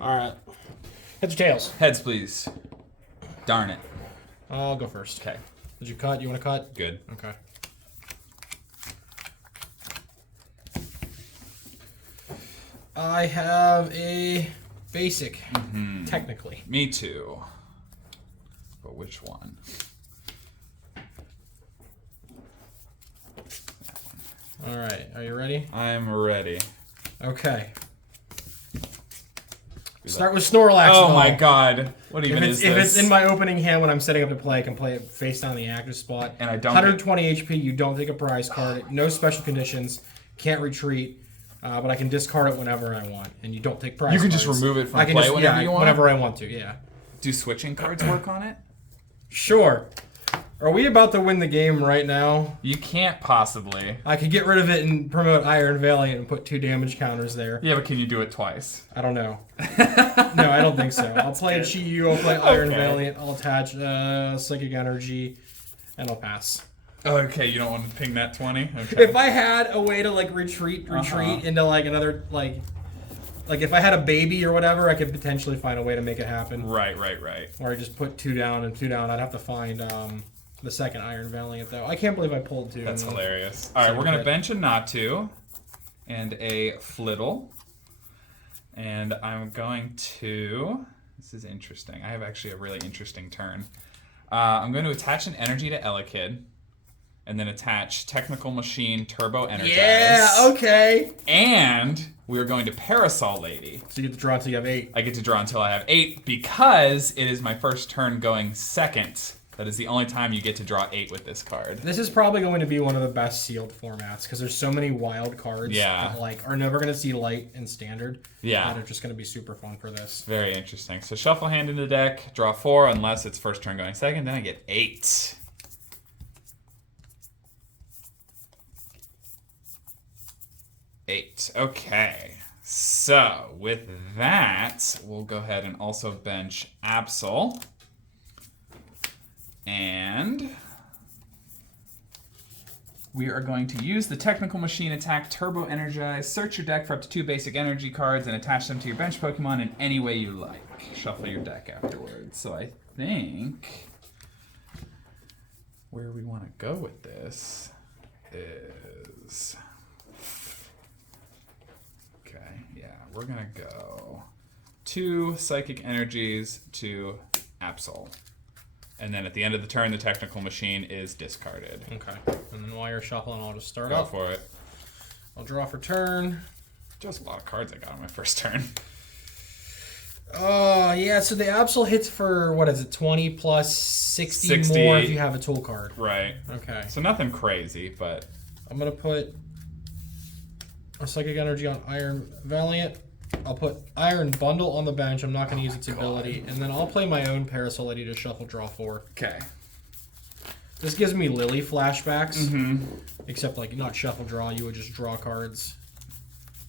Alright. Heads or tails? Heads, please. Darn it. I'll go first. Okay. Did you cut? You want to cut? Good. Okay. I have a basic, technically. Me too. But which one? Alright, are you ready? I'm ready. Okay. Start with Snorlax. Oh my god. What even is this? If it's in my opening hand when I'm setting up to play, I can play it face down the active spot. And I don't 120 HP, you don't take a prize card. No special conditions. Can't retreat. But I can discard it whenever I want. And you don't take prize cards. You can just remove it from I can play just, whenever you want? Whenever I want to, yeah. Do switching cards work on it? Sure. Are we about to win the game right now? You can't possibly. I could get rid of it and promote Iron Valiant and put 2 damage counters there. Yeah, but can you do it twice? I don't know. No, I don't think so. I'll play Chi-Yu, I'll play Iron Valiant, I'll attach Psychic Energy, and I'll pass. Okay, you don't want to ping that 20? Okay. If I had a way to like retreat into like another like if I had a baby or whatever, I could potentially find a way to make it happen. Right. Or I just put 2 down and 2 down. I'd have to find the second Iron Valiant though. I can't believe I pulled 2. That's hilarious. All right, we're gonna bench a Natu and a Flittle, and I'm going to. This is interesting. I have actually a really interesting turn. I'm going to attach an energy to Elekid, and then attach Technical Machine Turbo Energize. Yeah. Okay. And we're going to Parasol Lady. So you get to draw until you have 8. I get to draw until I have 8 because it is my first turn going second. That is the only time you get to draw 8 with this card. This is probably going to be one of the best sealed formats because there's so many wild cards that like are never going to see light in standard. Yeah. That are just going to be super fun for this. Very interesting. So shuffle hand in the deck, draw 4 unless it's first turn going second, then I get 8. Okay. So with that, we'll go ahead and also bench Absol. And we are going to use the Technical Machine attack Turbo Energize, search your deck for up to 2 basic energy cards, and attach them to your bench Pokemon in any way you like. Shuffle your deck afterwards. So I think where we want to go with this is... Okay, yeah, we're going to go 2 Psychic Energies to Absol. And then at the end of the turn, the Technical Machine is discarded. Okay. And then while you're shuffling, I'll just start Go up. for it. I'll draw for turn. Just a lot of cards I got on my first turn. Yeah, so the Absol hits for, what is it, 20 plus 60 more if you have a tool card. Right. Okay. So nothing crazy, but... I'm going to put a Psychic Energy on Iron Valiant. I'll put Iron Bundle on the bench. I'm not going to use its ability. And then I'll play my own Parasol Lady to shuffle draw 4. Okay. This gives me Lily flashbacks. Except, like, not shuffle draw. You would just draw cards.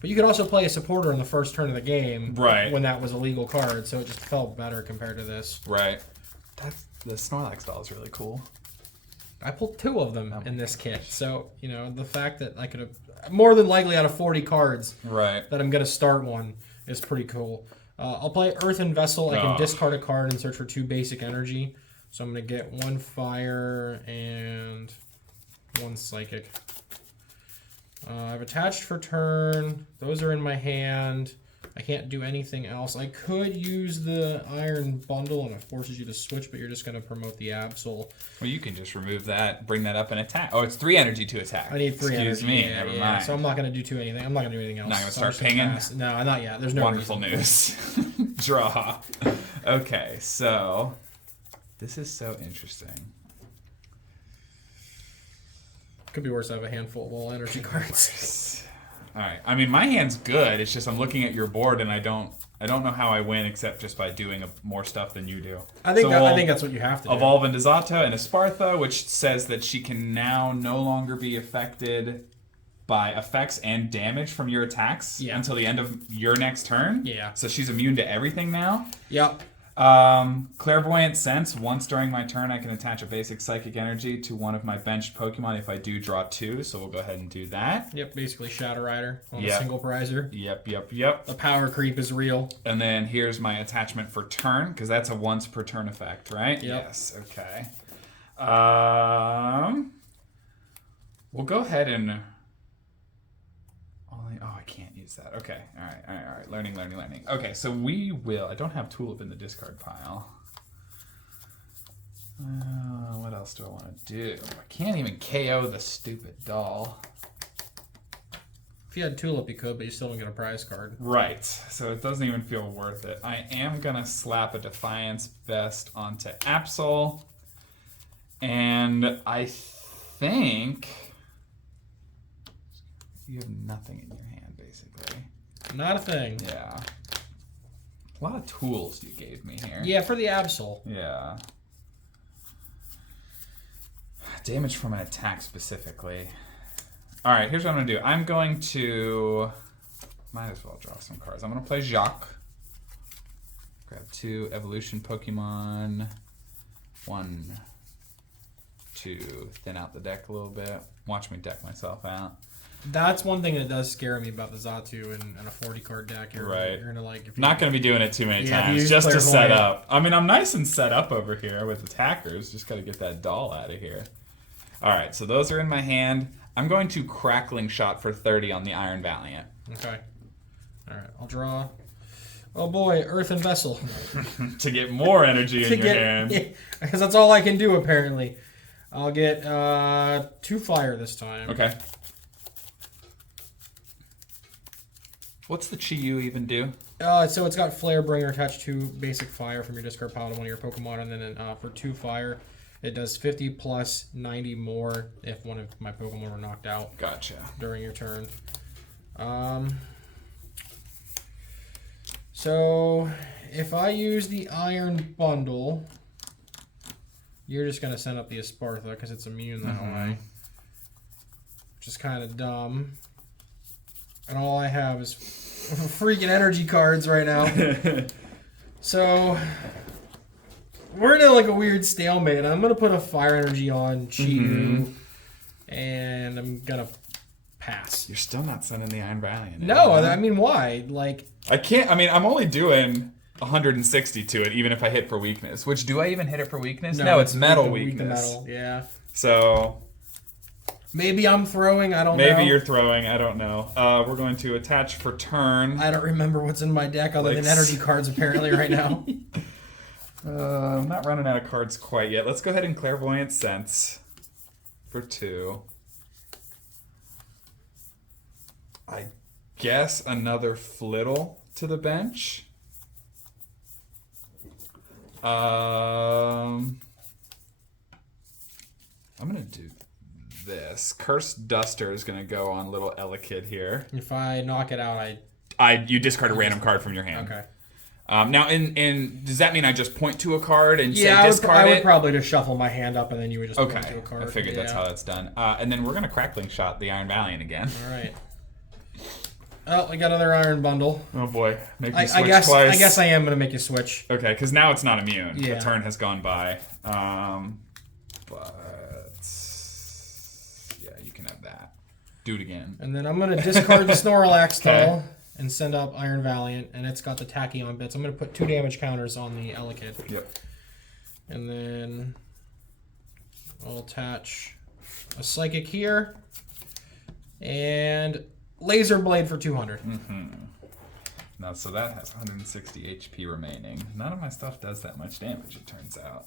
But you could also play a supporter in the first turn of the game. Right. When that was a legal card. So it just felt better compared to this. Right. The Snorlax doll is really cool. I pulled 2 of them in this kit. So, you know, the fact that I could have... More than likely out of 40 cards that I'm going to start one is pretty cool. I'll play Earthen Vessel. I can discard a card and search for 2 basic energy. So I'm going to get 1 fire and 1 psychic. I've attached for turn. Those are in my hand. I can't do anything else. I could use the Iron Bundle and it forces you to switch, but you're just going to promote the Absol. Well, you can just remove that, bring that up and attack. Oh, it's 3 energy to attack. I need 3 energy. Excuse me, never mind. So I'm not going to do anything. I'm not going to do anything else. Not going to start pinging? No, not yet. There's no Wonderful news. Draw. Okay, so this is so interesting. Could be worse. I have a handful of all energy cards. All right. I mean, my hand's good. It's just I'm looking at your board and I don't know how I win except just by doing more stuff than you do. I think that's what you have to do. Evolve into Zato and Espartha, which says that she can now no longer be affected by effects and damage from your attacks until the end of your next turn. Yeah. So she's immune to everything now. Yep. Clairvoyant Sense. Once during my turn, I can attach a basic psychic energy to one of my benched Pokemon if I do draw 2. So we'll go ahead and do that. Yep, basically Shadow Rider on a single prizer. Yep. The power creep is real. And then here's my attachment for turn, because that's a once per turn effect, right? Yep. Yes. Okay. We'll go ahead and. Oh, I can't use that. Okay. All right. Learning. Okay, so we will. I don't have Tulip in the discard pile. What else do I want to do? I can't even KO the stupid doll. If you had Tulip, you could, but you still don't get a prize card. Right. So it doesn't even feel worth it. I am going to slap a Defiance Vest onto Absol. And I think you have nothing in your hand, basically. Not a thing. Yeah. A lot of tools you gave me here. Yeah, for the Absol. Yeah. Damage from an attack specifically. All right, here's what I'm going to do. I'm going to... Might as well draw some cards. I'm going to play Jacques. Grab 2 evolution Pokemon. 1, 2. Thin out the deck a little bit. Watch me deck myself out. That's one thing that does scare me about the Xatu and a 40-card deck. You're gonna like. If not going to be doing it too many times, just to set up. I mean, I'm nice and set up over here with attackers. Just got to get that doll out of here. All right, so those are in my hand. I'm going to Crackling Shot for 30 on the Iron Valiant. Okay. All right, I'll draw. Oh boy, Earthen Vessel. To get more energy in your hand. Yeah, because that's all I can do apparently. I'll get 2 fire this time. Okay. What's the Chi-Yu even do? So it's got Flare Bringer attached to basic fire from your discard pile to one of your Pokemon, and then for 2 fire, it does 50 plus 90 more if one of my Pokemon were knocked out. Gotcha. During your turn. So if I use the Iron Bundle, you're just going to send up the Espartha because it's immune that way. Which is kind of dumb. And all I have is freaking energy cards right now. So we're in like a weird stalemate. I'm going to put a fire energy on Chi-Yu. And I'm going to pass. You're still not sending the Iron Valiant. No, I mean, why? Like, I can't. I mean, I'm only doing 160 to it, even if I hit for weakness. Which, do I even hit it for weakness? No, it's metal weakness. Metal, yeah. So maybe I'm throwing. I don't know. Maybe you're throwing. I don't know. We're going to attach for turn. I don't remember what's in my deck other than energy cards apparently right now. I'm not running out of cards quite yet. Let's go ahead and Clairvoyant Sense for 2. I guess another Flittle to the bench. I'm going to do this. Cursed Duster is going to go on little Elekid here. If I knock it out, you discard a random card from your hand. Okay. Now, does that mean I just point to a card and say discard it? I would probably just shuffle my hand up and then you would just point to a card. I figured that's how that's done. And then we're going to Crackling Shot the Iron Valiant again. All right. Oh, we got another Iron Bundle. Oh boy, make me switch twice. I guess I am going to make you switch. Okay, because now it's not immune. Yeah. The turn has gone by. But yeah, you can have that. Do it again. And then I'm going to discard the Snorlax doll and send up Iron Valiant, and it's got the Tachyon bits. I'm going to put 2 damage counters on the Elekid. Yep. And then I'll attach a Psychic here and Laser Blade for 200. Now, so that has 160 HP remaining. None of my stuff does that much damage, it turns out.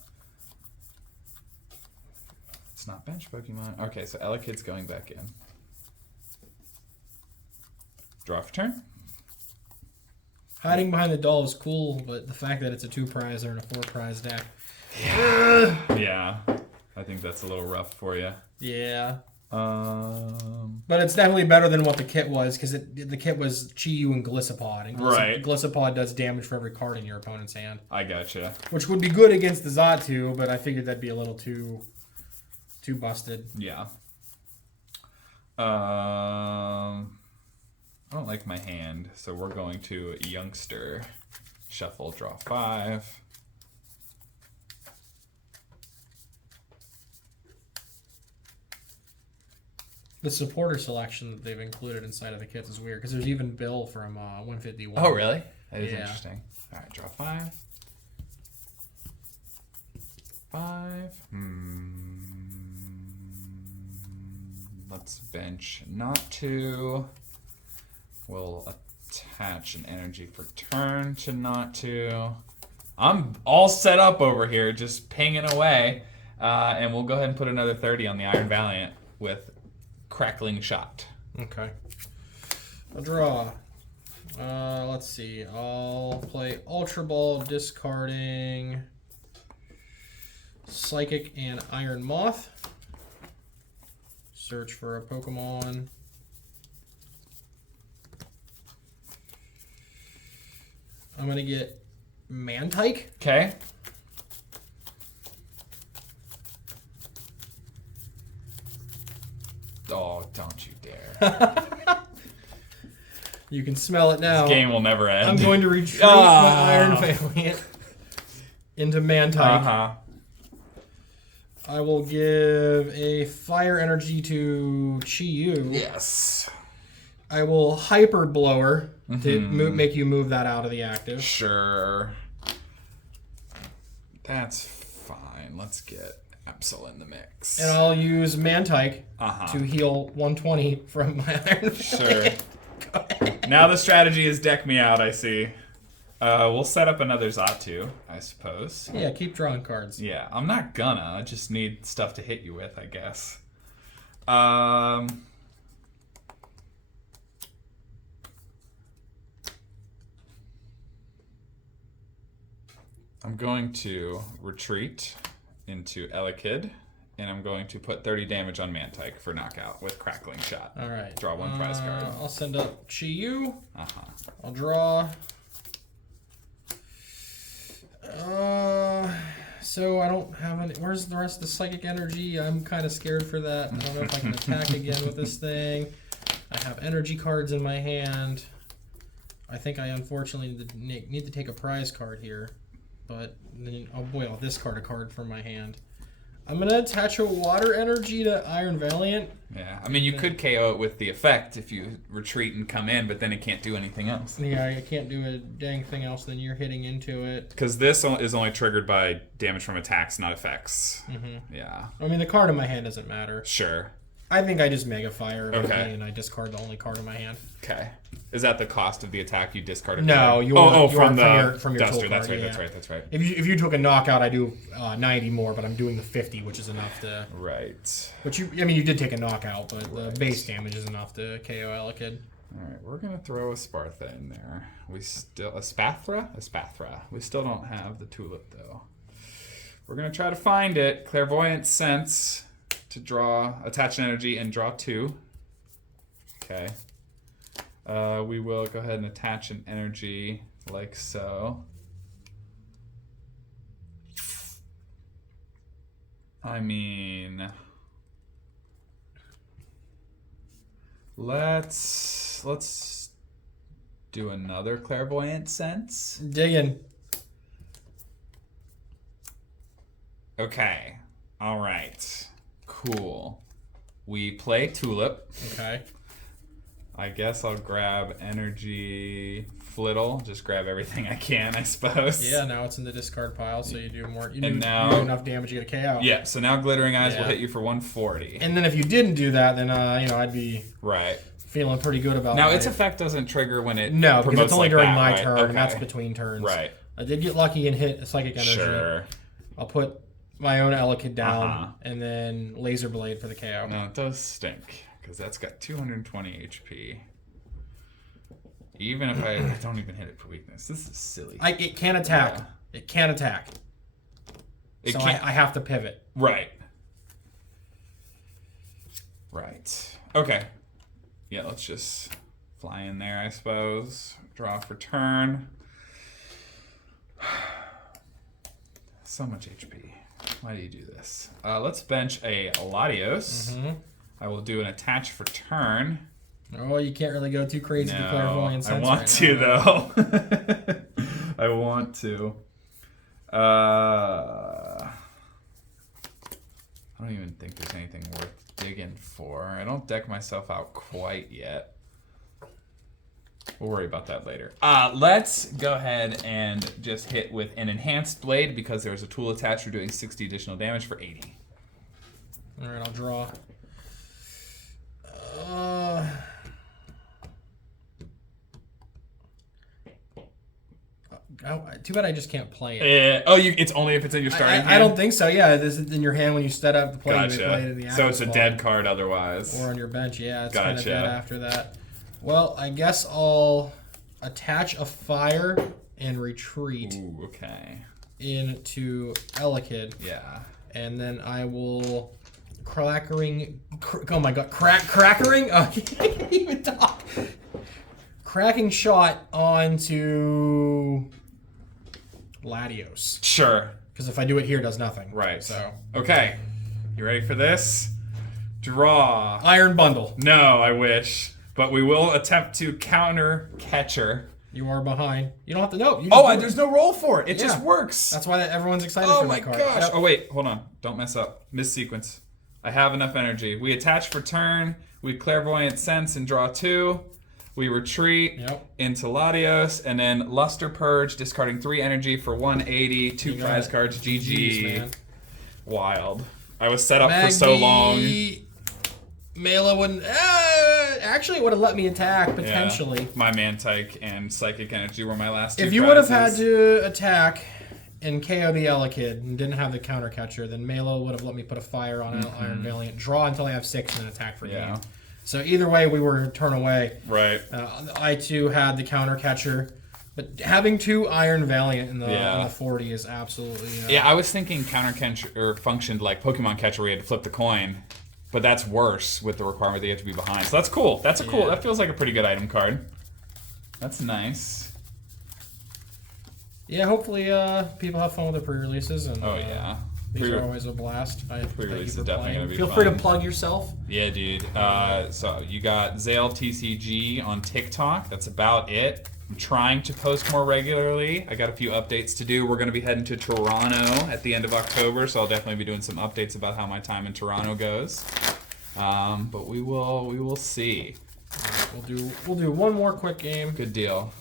It's not bench Pokemon. Okay, so Elekid's going back in. Draw for turn. Hiding behind the doll is cool, but the fact that it's a 2-prizer and a 4-prize deck. Yeah, I think that's a little rough for you. Yeah. But it's definitely better than what the kit was, because the kit was Chi-Yu and Gliscopod. And Gliscopod does damage for every card in your opponent's hand. I gotcha. Which would be good against the Xatu, but I figured that'd be a little too busted. Yeah. I don't like my hand, so we're going to Youngster. Shuffle, draw 5. The supporter selection that they've included inside of the kits is weird because there's even Bill from 151. Oh, really? That is interesting. All right, draw 5. 5. Let's bench not 2. We'll attach an energy for turn to not 2. I'm all set up over here, just pinging away. And we'll go ahead and put another 30 on the Iron Valiant with Crackling Shot. Okay. I'll draw. Let's see. I'll play Ultra Ball, discarding Psychic and Iron Moth. Search for a Pokemon. I'm going to get Mantike. Okay. Oh, don't you dare. You can smell it now. This game will never end. I'm going to retreat my Iron Valiant into Mantike. I will give a Fire Energy to Chi-Yu. Yes. I will Hyper Blower to make you move that out of the active. Sure. That's fine. Let's get Absol in the mix. And I'll use Mantike to heal 120 from my Iron Valiant. Sure. Now the strategy is deck me out, I see. We'll set up another Xatu, I suppose. Yeah, keep drawing cards. Yeah, I'm not gonna. I just need stuff to hit you with, I guess. I'm going to retreat into Elekid, and I'm going to put 30 damage on Mantike for knockout with Crackling Shot. All right. Draw 1 prize card. I'll send up Chi-Yu. I'll draw. So I don't have any. Where's the rest of the Psychic Energy? I'm kind of scared for that. I don't know if I can attack again with this thing. I have energy cards in my hand. I think I unfortunately need to take a prize card here. But then, oh boy, I'll discard a card from my hand. I'm going to attach a Water Energy to Iron Valiant. Yeah, I mean, you could KO it with the effect if you retreat and come in, but then it can't do anything else. Yeah, I can't do a dang thing else, then you're hitting into it. Because this is only triggered by damage from attacks, not effects. Yeah. I mean, the card in my hand doesn't matter. Sure. I think I just Mega Fire okay. and I discard the only card in my hand. Okay. Is that the cost of the attack you discarded? No, from your Duster. That's right. That's right. If you took a knockout, I do 90 more, but I'm doing the 50, which is enough to. Right. But you did take a knockout, but the base damage is enough to KO Elekid. All right, we're gonna throw a Spartha in there. We still a Spathra. We still don't have the Tulip though. We're gonna try to find it. Clairvoyant Sense. To draw, attach an energy and draw 2. Okay. We will go ahead and attach an energy like so. I mean, let's do another Clairvoyant Sense. Digging. Okay. All right. Cool. We play Tulip. Okay. I guess I'll grab energy Flittle. Just grab everything I can, I suppose. Yeah, now it's in the discard pile, so you do more. You do enough damage to get a KO. Yeah, so now Glittering Eyes will hit you for 140. And then if you didn't do that, then I'd be feeling pretty good about it. Now its effect doesn't trigger when it no, because it's only during my turn, okay. and that's between turns. Right. I did get lucky and hit a Psychic Energy. Sure. I'll put my own Elekid down, and then Laser Blade for the KO. No, it does stink, because that's got 220 HP. Even if I don't even hit it for weakness. This is silly. It can't attack. Yeah. It can't attack. So I have to pivot. Right. Right. Okay. Yeah, let's just fly in there, I suppose. Draw for turn. So much HP. Why do you do this? Let's bench a Latios. I will do an attach for turn. Oh, you can't really go too crazy to Clairvoyant Sense. I want to, though. I want to. I don't even think there's anything worth digging for. I don't deck myself out quite yet. We'll worry about that later. Let's go ahead and just hit with an enhanced blade because there's a tool attached. We're doing 60 additional damage for 80. All right, I'll draw. Too bad I just can't play it. It's only if it's in your starting hand? I don't think so. Yeah, this is in your hand when you set up to play. Gotcha. You play it in the So it's a dead card otherwise. Or on your bench, yeah. It's gotcha. kind of dead after that. Well, I guess I'll attach a fire and retreat. Ooh, okay. Into Elekid. Yeah. And then I will crackering. Oh, I can't even talk. Cracking shot onto Latios. Sure. Because if I do it here, it does nothing. Right. So. Okay. You ready for this? Draw. Iron Bundle. No, I wish. But we will attempt to counter Catcher. You are behind. You don't have to know. There's no roll for it. It just works. That's why everyone's excited for that card. Oh my gosh. Yep. Oh wait, hold on. Don't mess up. Miss sequence. I have enough energy. We attach for turn. We Clairvoyant Sense and draw 2. We retreat into Latios, and then Luster Purge, discarding 3 energy for 180, 2 prize cards, GG. Jeez, man. Wild. I was set up for so long. Mela wouldn't... actually, it would have let me attack, potentially. Yeah. My Mantike and Psychic Energy were my last 2 If you would have had to attack and KO the Elekid and didn't have the counter catcher, then Mela would have let me put a fire on Iron Valiant, draw until I have 6, and then attack for game. So either way, we were turn away. Right. I too had the counter catcher, but having 2 Iron Valiant in the 40 is absolutely. I was thinking counter catcher functioned like Pokemon Catcher, where you had to flip the coin, but that's worse with the requirement that you have to be behind. So that's cool. That's a cool. That feels like a pretty good item card. That's nice. Yeah, hopefully people have fun with the pre-releases and. These are always a blast. Pre-release is definitely going to be Feel fun. free to plug yourself. Yeah, dude. So you got Zale TCG on TikTok. That's about it. I'm trying to post more regularly. I got a few updates to do. We're going to be heading to Toronto at the end of October, so I'll definitely be doing some updates about how my time in Toronto goes. But we will see. We'll do one more quick game. Good deal.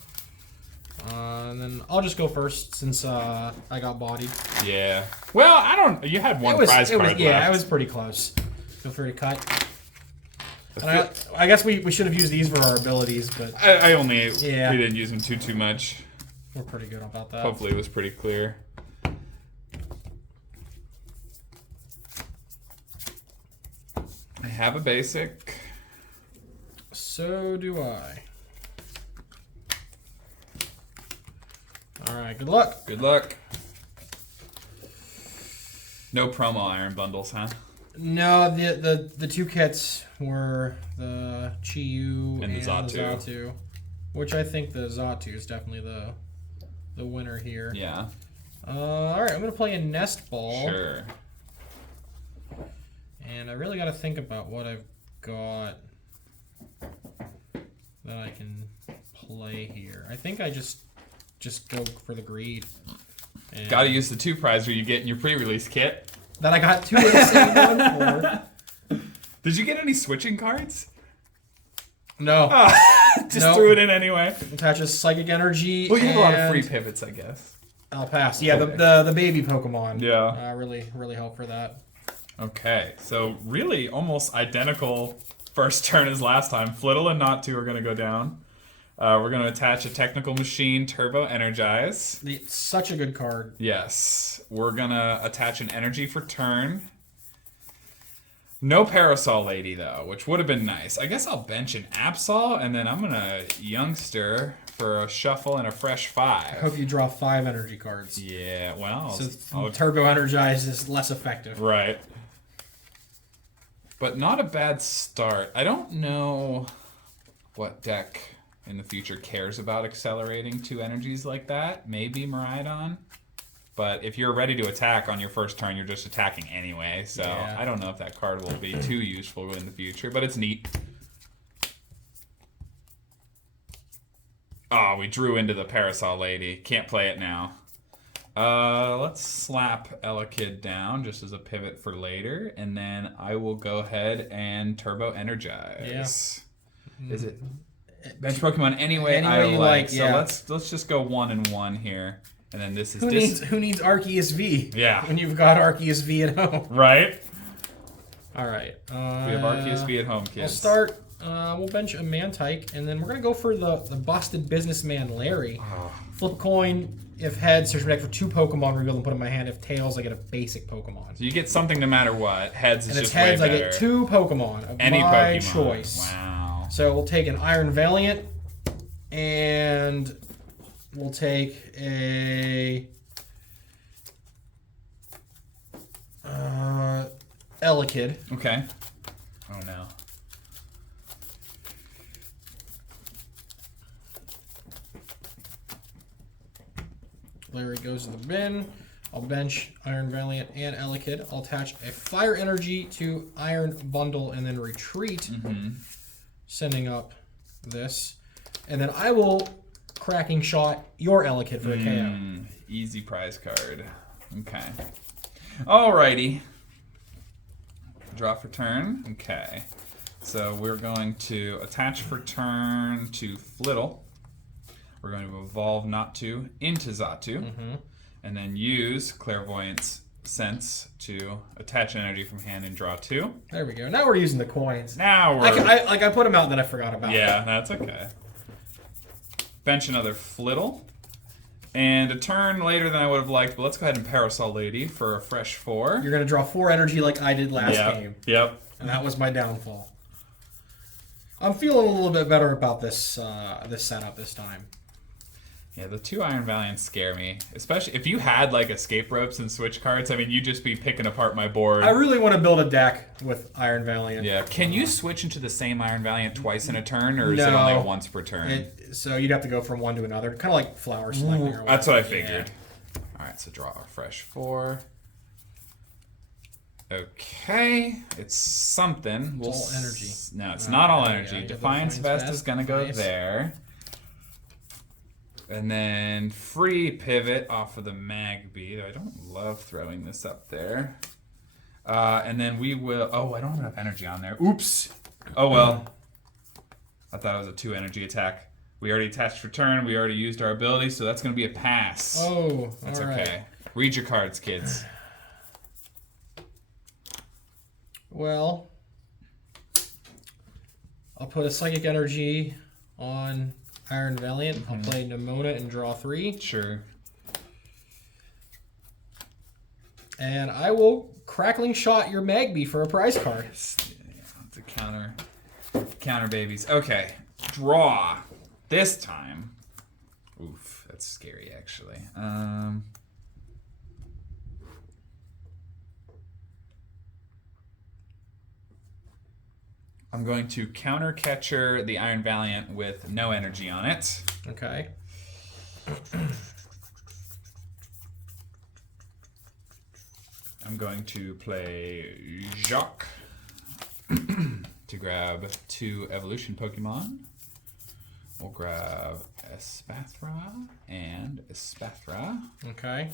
And then I'll just go first since I got bodied. Yeah. Well, I don't. You had one prize card left. Yeah, I was pretty close. Feel free to cut. And I guess we should have used these for our abilities, but we didn't use them too much. We're pretty good about that. Hopefully, it was pretty clear. I have a basic. So do I. All right, good luck. Good luck. No promo iron bundles, huh? No, the 2 kits were the Chi-Yu and the Xatu, which I think the Xatu is definitely the winner here. Yeah. All right, I'm gonna play a Nest Ball. Sure. And I really got to think about what I've got that I can play here. I think I just go for the greed. Got to use the 2 prize where you get in your pre-release kit. That I got 2 of the same one for. Did you get any switching cards? No. Just threw it in anyway. Attaches Psychic Energy. Well, you have a lot of free pivots, I guess. I'll pass. Yeah, okay. the baby Pokemon. Yeah. Really help for that. Okay, so really almost identical first turn as last time. Flittle and Not2 are going to go down. We're going to attach a Technical Machine, Turbo Energize. It's such a good card. Yes. We're going to attach an Energy for turn. No Parasol Lady, though, which would have been nice. I guess I'll bench an Absol, and then I'm going to Youngster for a Shuffle and a fresh 5. I hope you draw 5 energy cards. Yeah, well... So Turbo Energize is less effective. Right. But not a bad start. I don't know what deck in the future cares about accelerating 2 energies like that. Maybe Miraidon. But if you're ready to attack on your first turn, you're just attacking anyway. So yeah. I don't know if that card will be too useful in the future, but it's neat. Oh, we drew into the Parasol Lady. Can't play it now. Let's slap Elekid down just as a pivot for later, and then I will go ahead and Turbo Energize. Yeah. Is it bench Pokemon any way I like? So let's just go 1 and 1 here, and then this is who needs Arceus V? Yeah, when you've got Arceus V at home, right? All right, we have Arceus V at home, kids. We'll start. We'll bench a Mantike, and then we're gonna go for the busted businessman Larry. Flip a coin. If heads, search my deck for 2 Pokemon, reveal them, put in my hand. If tails, I get a basic Pokemon. So you get something no matter what. Heads is just way better. And if heads, I get 2 Pokemon of my choice. Wow. So we'll take an Iron Valiant, and we'll take a Elekid. Okay. Oh no. Larry goes to the bin. I'll bench Iron Valiant and Elekid. I'll attach a Fire Energy to Iron Bundle and then retreat, sending up this. And then I will Cracking Shot your Elekid for a KO. Easy prize card. Okay. Alrighty. Draw for turn. Okay. So we're going to attach for turn to Flittle. We're going to evolve Not To into Xatu, and then use Clairvoyance Sense to attach energy from hand and draw 2. There we go. Now we're using the coins. Now we're... I put them out and then I forgot about them. Yeah, that's okay. Bench another Flittle. And a turn later than I would have liked, but let's go ahead and Parasol Lady for a fresh 4. You're going to draw 4 energy like I did last game. Yep. And that was my downfall. I'm feeling a little bit better about this this setup this time. Yeah, the 2 Iron Valiants scare me. Especially if you had like escape ropes and switch cards, I mean, you'd just be picking apart my board. I really want to build a deck with Iron Valiant. Yeah. Can you switch into the same Iron Valiant twice in a turn, or is it only once per turn? So you'd have to go from one to another. Kind of like Flower Selecting or whatever. That's what I figured. Yeah. All right, so draw a fresh 4. Okay, it's something. It's all energy. No, it's not all energy. Yeah, Defiance Vest is going to go there. And then free pivot off of the Magby. I don't love throwing this up there. And then we will... Oh, I don't have enough energy on there. Oops. Oh, well. I thought it was a 2 energy attack. We already attached for turn. We already used our ability, so that's going to be a pass. Oh, that's all okay. Right. Read your cards, kids. Well, I'll put a Psychic Energy on Iron Valiant. I'll play Nimona and draw 3. Sure. And I will Crackling Shot your Magby for a prize card. Yeah, to counter babies. Okay, draw. This time. Oof, that's scary actually. I'm going to counter catcher the Iron Valiant with no energy on it. Okay. I'm going to play Jacques to grab 2 evolution Pokemon. We'll grab Espathra and Espathra. Okay.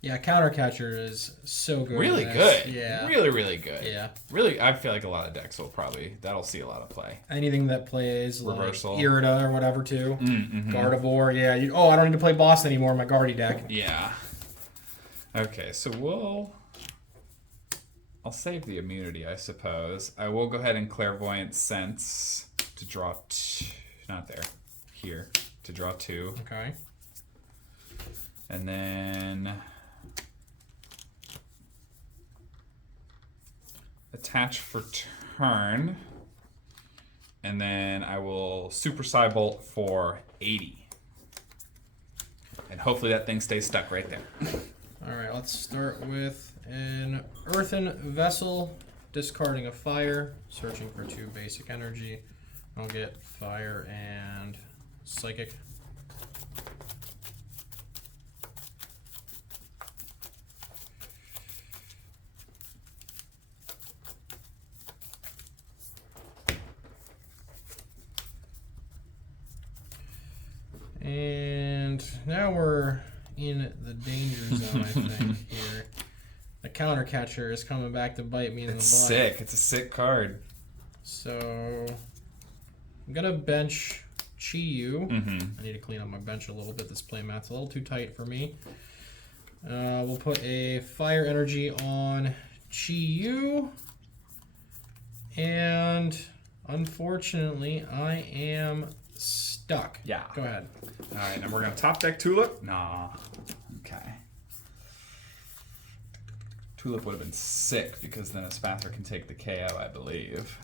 Yeah, Counter Catcher is so good. Really good. Yeah. Really, really good. Yeah. Really, I feel like a lot of decks will that'll see a lot of play. Anything that plays Reversal. Like Irida or whatever too. Gardevoir, yeah. I don't need to play Boss anymore in my Guardy deck. Yeah. Okay, so I'll save the immunity, I suppose. I will go ahead and Clairvoyant Sense to draw not there. Here. To draw 2. Okay. And then attach for turn, and then I will Super Psybolt for 80. And hopefully that thing stays stuck right there. All right, let's start with an Earthen Vessel, discarding a Fire, searching for 2 basic energy. I'll get Fire and Psychic. And now we're in the danger zone, I think, here. The counter catcher is coming back to bite me in the butt. It's sick. It's a sick card. So I'm going to bench Chi-Yu. I need to clean up my bench a little bit. This playmat's a little too tight for me. We'll put a fire energy on Chi-Yu. And unfortunately, I am stuck. Yeah. Go ahead. All right, and we're going to top deck Tulip. Nah. Okay. Tulip would have been sick because then a Spather can take the KO, I believe.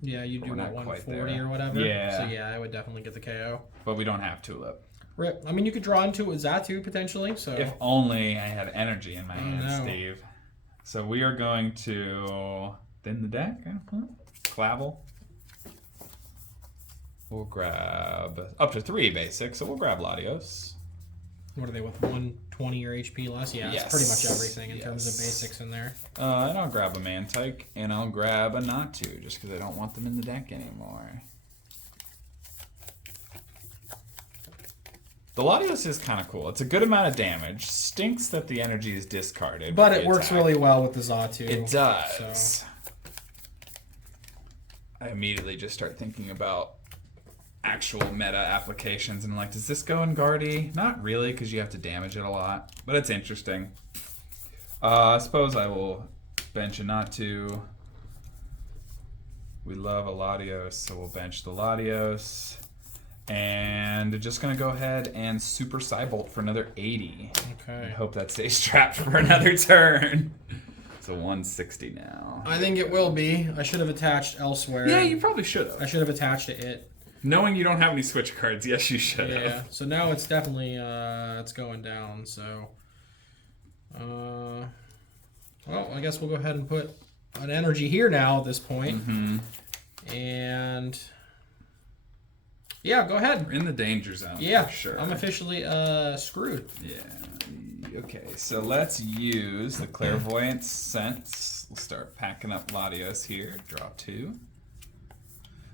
Yeah, you do what, 140 or whatever? Yeah. So yeah, I would definitely get the KO. But we don't have Tulip. Rip. I mean, you could draw into it with Xatu potentially. So if only I had energy in my hand, Steve. So we are going to thin the deck. Clavel. We'll grab up to 3 basic, so we'll grab Latios. What are they with 120 or HP less? Yeah, that's pretty much everything in terms of basics in there. And I'll grab a Mantike, and I'll grab a Natu, just because I don't want them in the deck anymore. The Latios is kind of cool. It's a good amount of damage. Stinks that the energy is discarded. But it works really well with the Xatu. It does. So. I immediately just start thinking about actual meta applications, and I'm like, does this go in Guardy? Not really, because you have to damage it a lot, but it's interesting. I suppose I will bench a Natu. We love a Latios, so we'll bench the Latios. And just going to go ahead and Super Psybolt for another 80. Okay. I hope that stays trapped for another turn. It's a 160 now. I think it will be. I should have attached elsewhere. Yeah, you probably should have. I should have attached to it. Knowing you don't have any switch cards, yes, you should have. Yeah, so now it's definitely, it's going down, so. Well, I guess we'll go ahead and put an energy here now at this point. And, yeah, go ahead. We're in the danger zone. Yeah, for sure. I'm officially screwed. Yeah. Okay, so let's use the Clairvoyant Sense. We'll start packing up Latios here. Draw 2.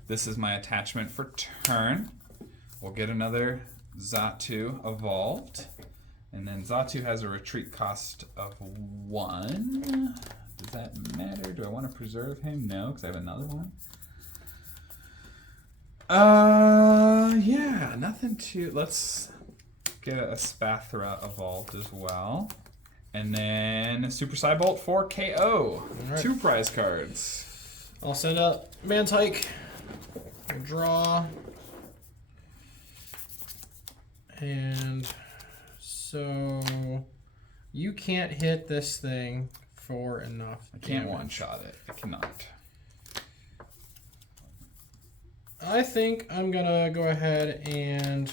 This is my attachment for turn. We'll get another Xatu evolved. And then Xatu has a retreat cost of 1. Does that matter? Do I want to preserve him? No, because I have another one. Yeah, nothing too... Let's get a Spathra evolved as well. And then a Super Psybolt for KO. Right. 2 prize cards. I'll send up Mantike. Draw. And so you can't hit this thing for enough. I can't one-shot it. I cannot. I think I'm gonna go ahead and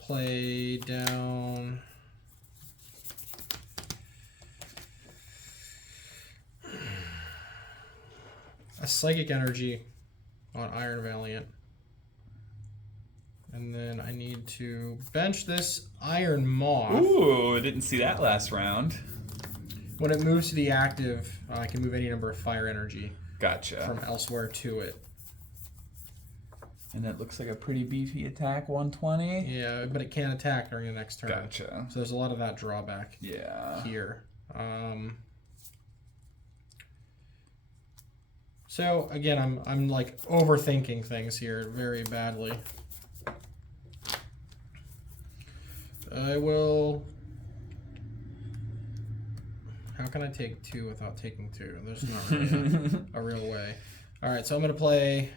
play down a Psychic Energy on Iron Valiant. And then I need to bench this Iron Moth. Ooh, I didn't see that last round. When it moves to the active, I can move any number of fire energy. Gotcha. From elsewhere to it. And it looks like a pretty beefy attack, 120. Yeah, but it can't attack during the next turn. Gotcha. So there's a lot of that drawback. Yeah. Here. So again, I'm like overthinking things here very badly. I will. How can I take 2 without taking 2? There's not really a real way. All right, so I'm gonna play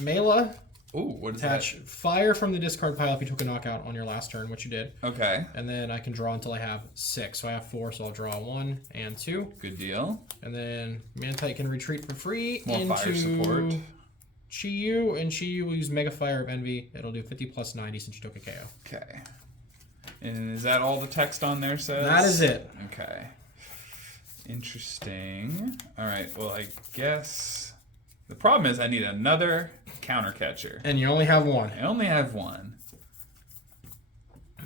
Mela. Ooh, what is Attach that? fire from the discard pile if you took a knockout on your last turn, which you did. Okay. And then I can draw until I have 6. So I have 4, so I'll draw 1 and 2. Good deal. And then Mantike can retreat for free more into fire support. Chi-Yu, and Chi-Yu will use Mega Fire of Envy. It'll do 50 plus 90 since you took a KO. Okay. And is that all the text on there says? That is it. Okay. Interesting. All right. Well, I guess the problem is I need another counter catcher. And you only have 1. I only have 1.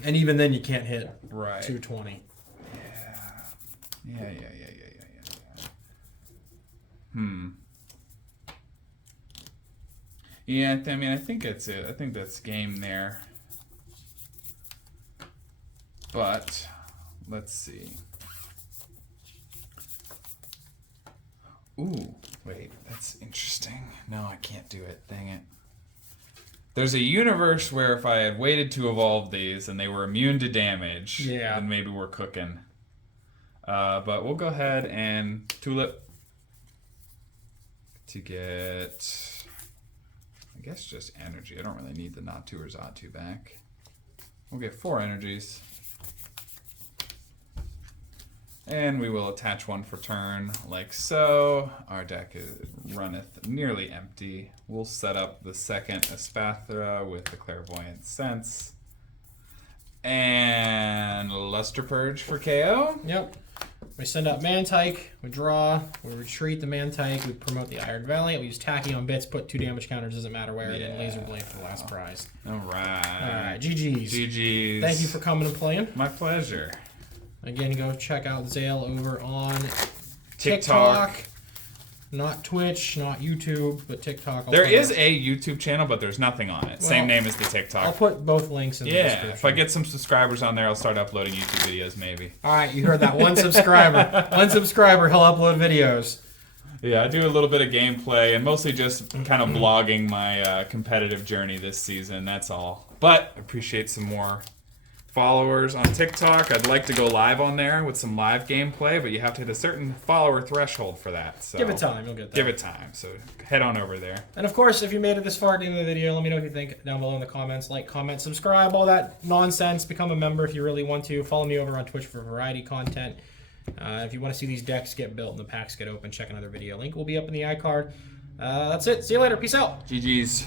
And even then, you can't hit right 220. Yeah. Yeah, I mean, I think that's it. I think that's game there. But let's see. Ooh, wait, that's interesting. No, I can't do it. Dang it. There's a universe where if I had waited to evolve these and they were immune to damage, then maybe we're cooking. But we'll go ahead and Tulip to get, I guess, just energy. I don't really need the Natu or Zatu back. We'll get 4 energies. And we will attach 1 for turn, like so. Our deck runneth nearly empty. We'll set up the second Espathra with the Clairvoyant Sense. And Luster Purge for KO. Yep. We send out Mantike, we draw, we retreat the Mantike, we promote the Iron Valiant, we use Tachyon Bits, put 2 damage counters, doesn't matter where, and then Laser Blade for the last prize. Alright. GG's. GG's. Thank you for coming and playing. My pleasure. Again, go check out Zale over on TikTok. Not Twitch, not YouTube, but TikTok. There is a YouTube channel, but there's nothing on it. Well, same name as the TikTok. I'll put both links in the description. Yeah, if I get some subscribers on there, I'll start uploading YouTube videos maybe. All right, you heard that. One subscriber. One subscriber, he'll upload videos. Yeah, I do a little bit of gameplay and mostly just kind of blogging my competitive journey this season. That's all. But I appreciate some more followers on TikTok. I'd like to go live on there with some live gameplay, but you have to hit a certain follower threshold for that. So give it time, you'll get there. Give it time. So head on over there. And of course, if you made it this far at the end of the video, let me know what you think down below in the comments. Like, comment, subscribe, all that nonsense. Become a member if you really want to. Follow me over on Twitch for variety content. If you want to see these decks get built and the packs get open, check another video. Link will be up in the iCard. That's it. See you later. Peace out. GG's.